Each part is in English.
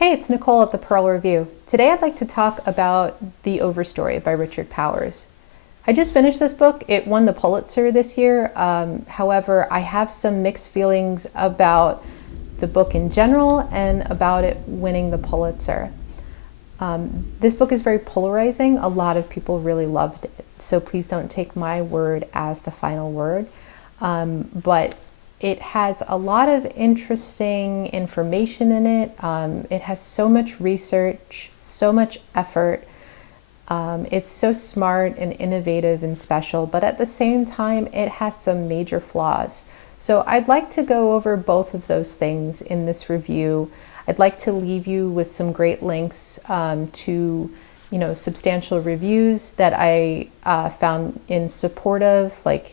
Hey, it's Nicole at the Pearl Review. Today I'd like to talk about The Overstory by Richard Powers. I just finished this book. It won the Pulitzer this year. However, I have some mixed feelings about the book in general and about it winning the Pulitzer. This book is very polarizing. A lot of people really loved it, so please don't take my word as the final word. But it has a lot of interesting information in it. It has so much research, so much effort. It's so smart and innovative and special, but at the same time, it has some major flaws. So I'd like to go over both of those things in this review. I'd like to leave you with some great links to substantial reviews that I found in support of, like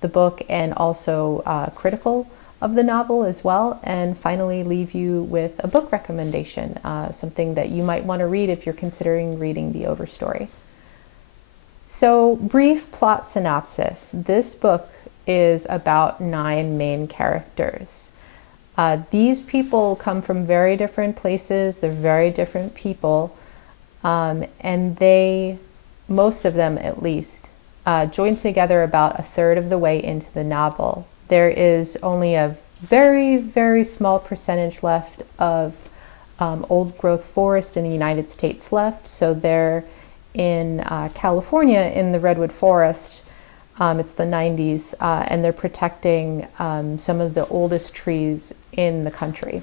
the book, and also critical of the novel as well. And finally leave you with a book recommendation, something that you might want to read if you're considering reading The Overstory. So, brief plot synopsis. This book is about 9 main characters. These people come from very different places, they're very different people, and they, most of them at least, joined together about a third of the way into the novel. There is only a very, very small percentage left of old growth forest in the United States left. So they're in California in the Redwood Forest. It's the 90s, and they're protecting some of the oldest trees in the country.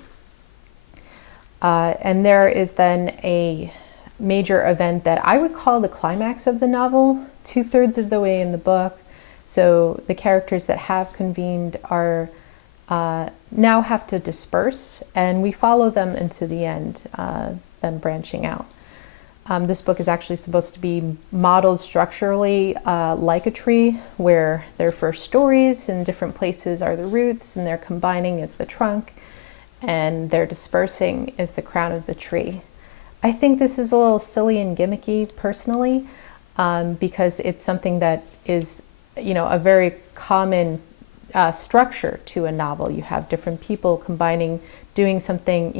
And there is then a major event that I would call the climax of the novel, 2/3 of the way in the book. So the characters that have convened are now have to disperse, and we follow them into the end, them branching out. This book is actually supposed to be modeled structurally like a tree, where their first stories in different places are the roots, and they're combining as the trunk, and they're dispersing as the crown of the tree. I think this is a little silly and gimmicky personally, because it's something that is, a very common structure to a novel. You have different people combining, doing something,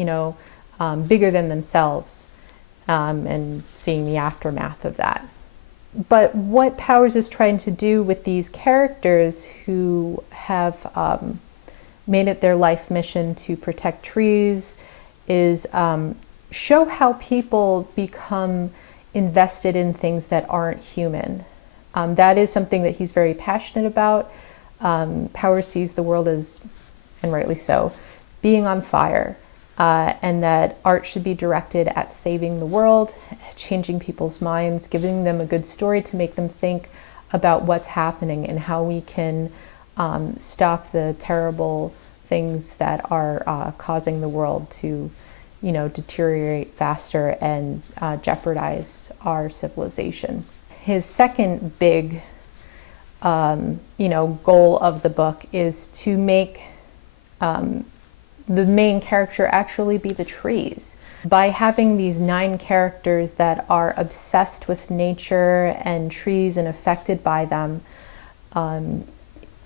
bigger than themselves, and seeing the aftermath of that. But what Powers is trying to do with these characters who have made it their life mission to protect trees is show how people become invested in things that aren't human. That is something that he's very passionate about. Powers sees the world as, and rightly so, being on fire, and that art should be directed at saving the world, changing people's minds, giving them a good story to make them think about what's happening and how we can stop the terrible things that are causing the world to deteriorate faster and jeopardize our civilization. His second big, goal of the book is to make the main character actually be the trees. By having these 9 characters that are obsessed with nature and trees and affected by them,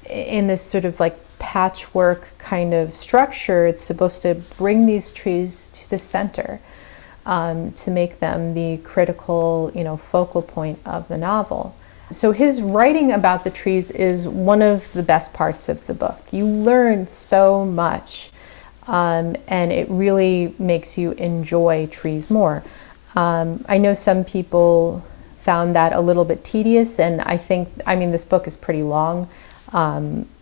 in this sort of like patchwork kind of structure, it's supposed to bring these trees to the center, to make them the critical, focal point of the novel. So his writing about the trees is one of the best parts of the book. You learn so much, and it really makes you enjoy trees more. I know some people found that a little bit tedious, and this book is pretty long.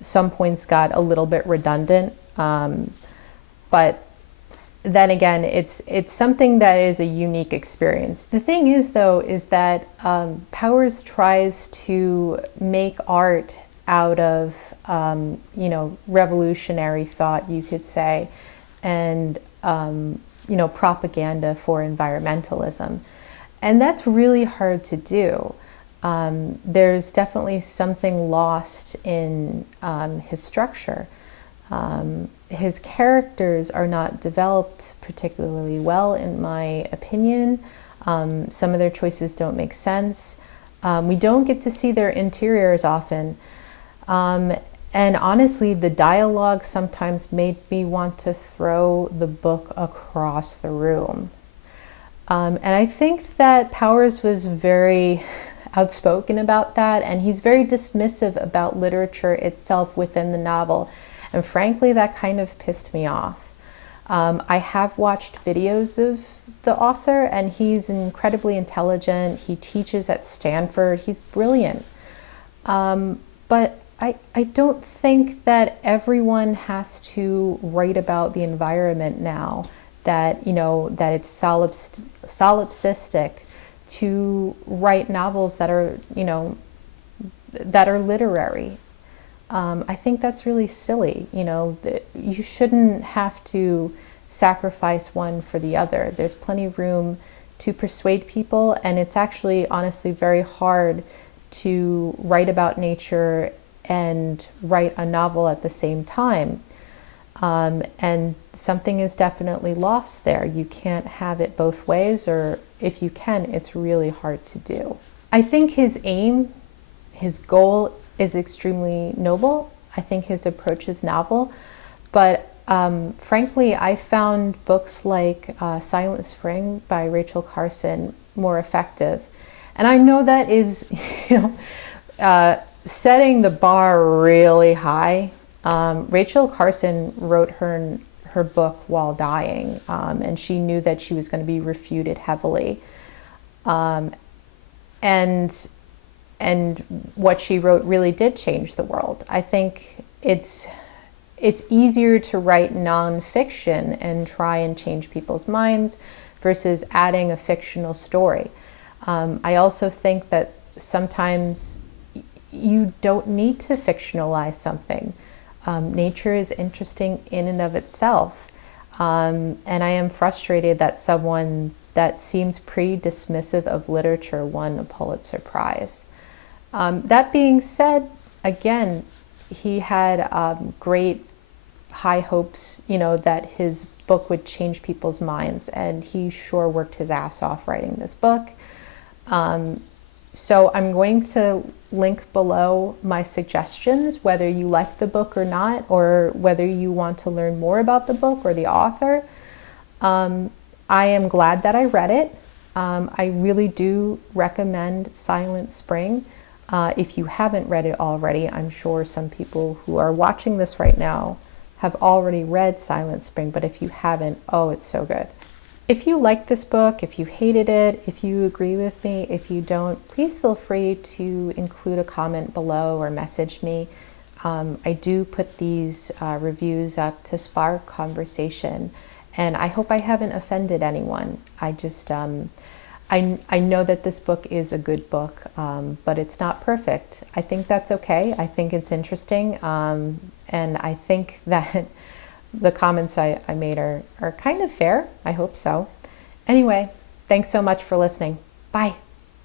Some points got a little bit redundant, but then again, it's something that is a unique experience. The thing is, though, is that Powers tries to make art out of, revolutionary thought, you could say, and, propaganda for environmentalism. And that's really hard to do. There's definitely something lost in his structure. His characters are not developed particularly well, in my opinion. Some of their choices don't make sense. We don't get to see their interiors often. And honestly, the dialogue sometimes made me want to throw the book across the room. And I think that Powers was very outspoken about that, and he's very dismissive about literature itself within the novel. And frankly, that kind of pissed me off. I have watched videos of the author, and he's incredibly intelligent. He teaches at Stanford. He's brilliant. But I don't think that everyone has to write about the environment now, that, you know, that it's solipsistic to write novels that are, you know, that are literary. I think that's really silly. You know, you shouldn't have to sacrifice one for the other. There's plenty of room to persuade people, and it's actually honestly very hard to write about nature and write a novel at the same time. And something is definitely lost there. You can't have it both ways, or if you can, it's really hard to do. I think his aim, his goal is extremely noble. I think his approach is novel, but frankly, I found books like Silent Spring by Rachel Carson more effective. And I know that is, you know, setting the bar really high. Rachel Carson wrote her book while dying, and she knew that she was going to be refuted heavily. And what she wrote really did change the world. I think it's easier to write nonfiction and try and change people's minds versus adding a fictional story. I also think that sometimes you don't need to fictionalize something. Nature is interesting in and of itself. And I am frustrated that someone that seems pretty dismissive of literature won a Pulitzer Prize. That being said, again, he had great high hopes, you know, that his book would change people's minds, and he sure worked his ass off writing this book. So I'm going to link below my suggestions, whether you like the book or not, or whether you want to learn more about the book or the author. I am glad that I read it. I really do recommend Silent Spring. If you haven't read it already, I'm sure some people who are watching this right now have already read Silent Spring, but if you haven't, oh, it's so good. If you liked this book, if you hated it, if you agree with me, if you don't, please feel free to include a comment below or message me. I do put these reviews up to spark conversation, and I hope I haven't offended anyone. I just, I know that this book is a good book, but it's not perfect. I think that's okay. I think it's interesting, and I think that the comments I made are kind of fair. I hope so. Anyway, thanks so much for listening. Bye.